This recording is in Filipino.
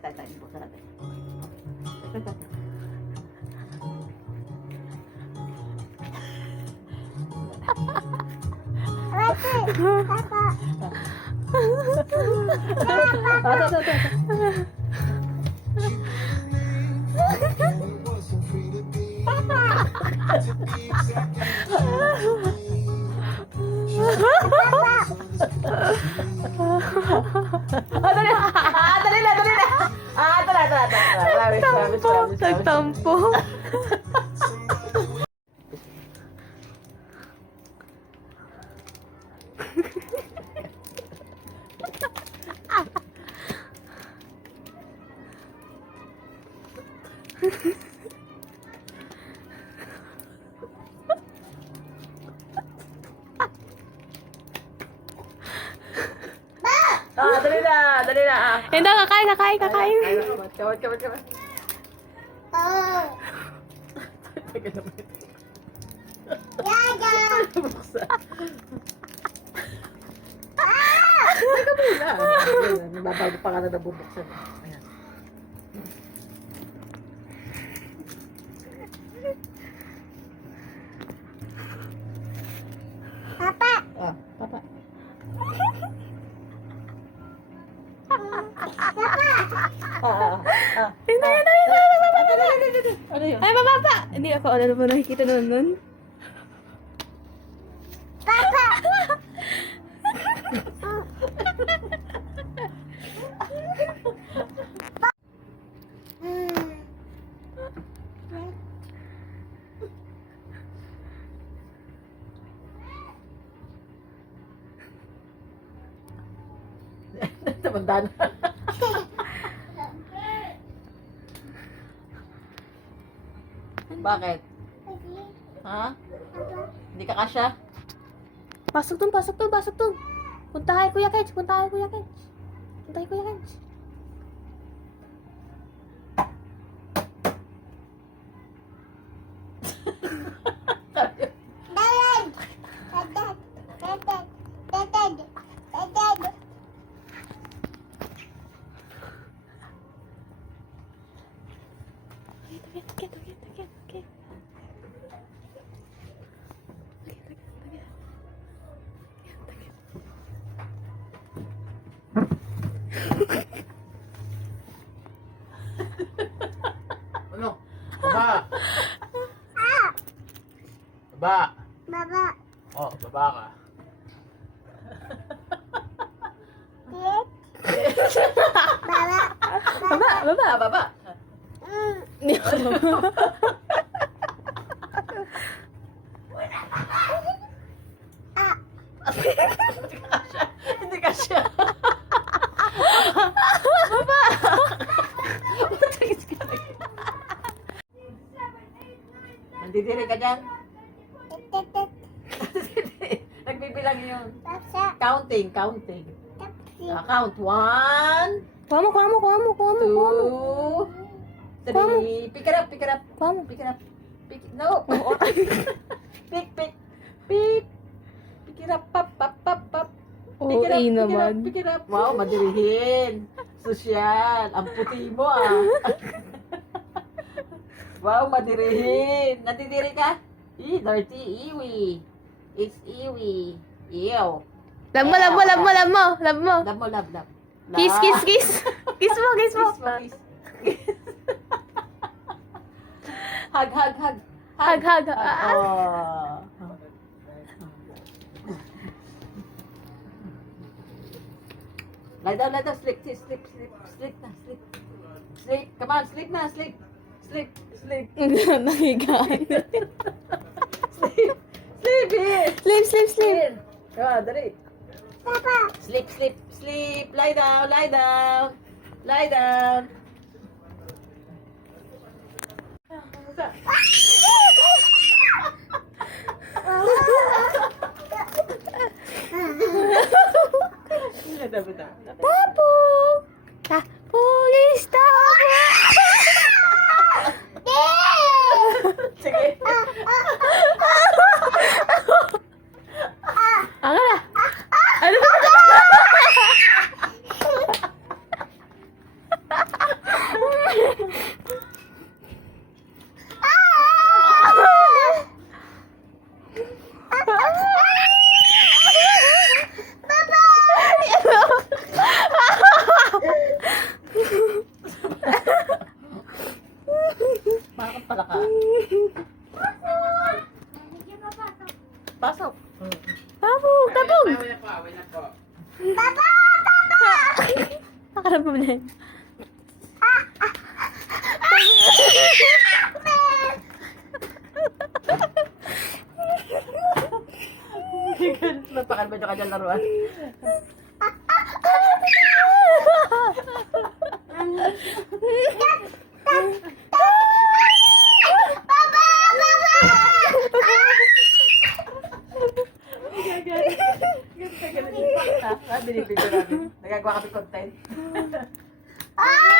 Buksan natin. Dali na. Nagtampo. Dali na. Hindi, kakain. Kawan. Teka naman. Buksan. Teka muna. Babago pa ka na nabubuksan. Ayan. Papa. Papa. Hindi. Ano yun? Ay, papa! Hindi ako, ano ba nakikita nun? Papa. Tumanda na. Bakit? Ha? Hindi ka kasya? Pasok dun. Puntahay Kuya Kench. Okay. Ano? Baba. Baba. Oh, baba ka. Baba. Hindi ako Hindi kasya. Nandidiri ka dyan? Nagbibilang yun. Counting. Count. 1, Kuha mo. 2, 3. Pick it up. Kuha mo. No. Pick. Pick it up. Pop. Oo, naman. Pick it up. Wow, madirihin. Sosyal. Ang puti mo Wow, madirihin. Nandidiri ka? Dirty. Iwi. It's iwi. Ew. Love mo. Love. Kiss. Kiss mo. Kiss. Hug. Hug. Oh. Lie down. Sleep. Come on, sleep na. Sleep. Nahigaan. Sleep. Sleep. Come on, dali. Papa. Sleep. Lie down. Tapo! Pulis tapo! Sige. Ako na! Ano ba? Bakit pala ka? Pasok. Tabog, tabog. Away na po, away na po. Nakarap mo na yun. Napakalma nyo ka dyan laruan. Binibigyo namin. Nagagawa kami content. Ah!